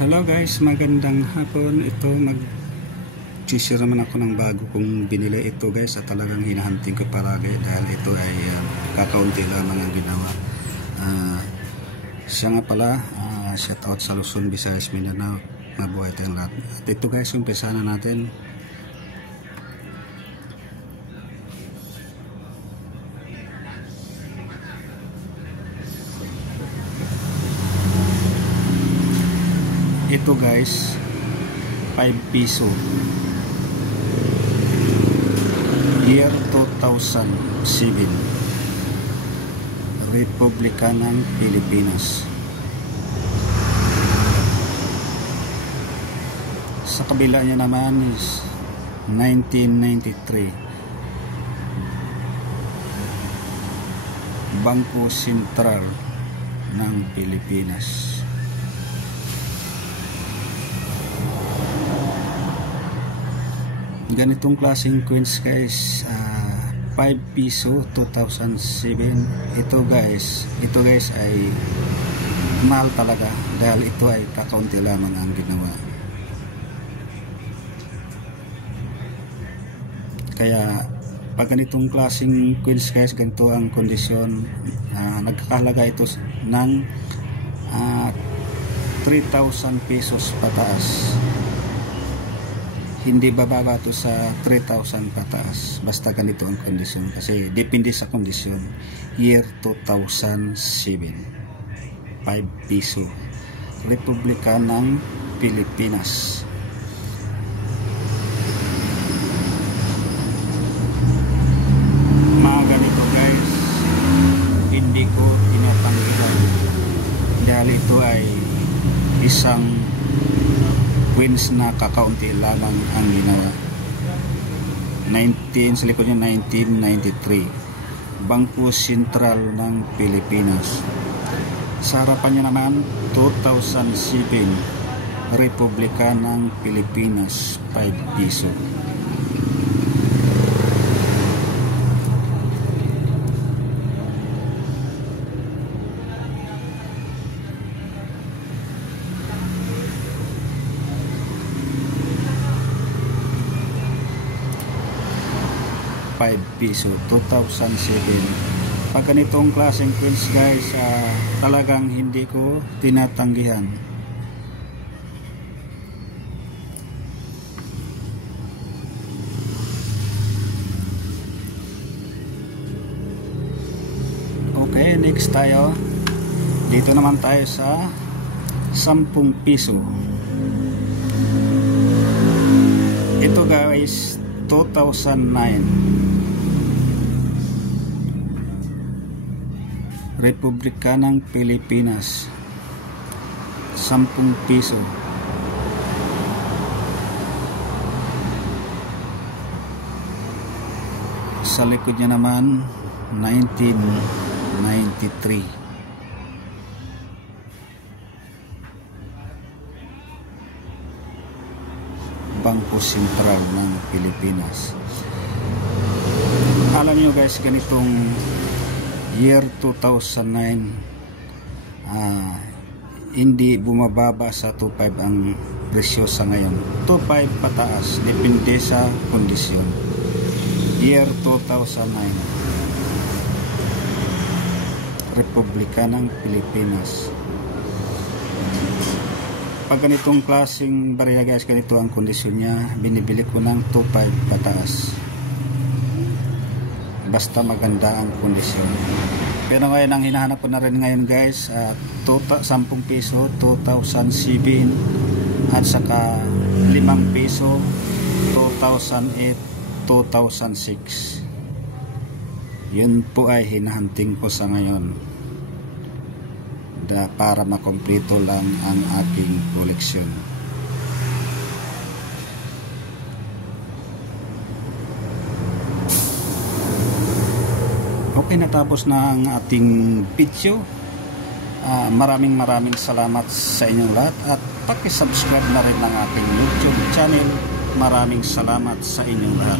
Hello guys, magandang hapon. Ito mag-share naman ako ng bago kong binili ito guys, at talagang hinahunting ko palagi dahil ito ay kakaunti lamang ang ginawa. Siya nga pala, shout out sa Luzon, Visayas, Mindanao. Mabuhay tayong lahat. At ito guys, umpisa na natin. Ito guys, 5 piso, year 2007, Republika ng Pilipinas. Sa kabila niya naman is 1993, Bangko Sentral ng Pilipinas. Ganitong klaseng coins guys, 5 piso 2007. Ito guys ay mahal talaga dahil ito ay kakaunti lamang ang ginawa. Kaya pag ganitong klaseng coins guys, ganito ang kondisyon, nagkakahalaga ito ng 3,000 pesos pataas. Hindi bababa to sa 3,000 pataas basta ganito ang kondisyon, kasi depende sa kondisyon. Year 2007, 5 piso, Republika ng Pilipinas. Mga ganito guys, hindi ko tinatanggihan dahil ito ay isang coins na kakaunti lamang ang ginawa. Sa likod niya 1993, Bangko Sentral ng Pilipinas. Sa harapan niya naman 2007, Republika ng Pilipinas, 5 piso. Piso 2007. Pag ganitong klaseng coins guys, talagang hindi ko tinatanggihan. Okay, next tayo. Dito naman tayo sa 10 piso. Ito guys, 2009, Republika ng Pilipinas, 10 piso. Sa likod niya naman 1993, Bangko Sentral ng Pilipinas. Alam niyo guys, ganitong year 2009, hindi bumababa sa 2.5 ang presyo sa ngayon. 2.5 pataas, depende sa kondisyon. Year 2009, Republika ng Pilipinas. Pag ganitong klaseng barya guys, ganito ang kondisyon niya, binibili ko ng 2.5 pataas basta maganda ang kondisyon. Pero ngayon ang hinahanap ko na rin ngayon guys, 10 piso 2007, at saka 5 piso 2008, 2006. Yun po ay hinahunting ko sa ngayon para makompleto lang ang aking koleksyon. Okay, natapos na ang ating video. Maraming salamat sa inyong lahat, at paki-subscribe na rin ng aking YouTube channel. Maraming salamat sa inyong lahat.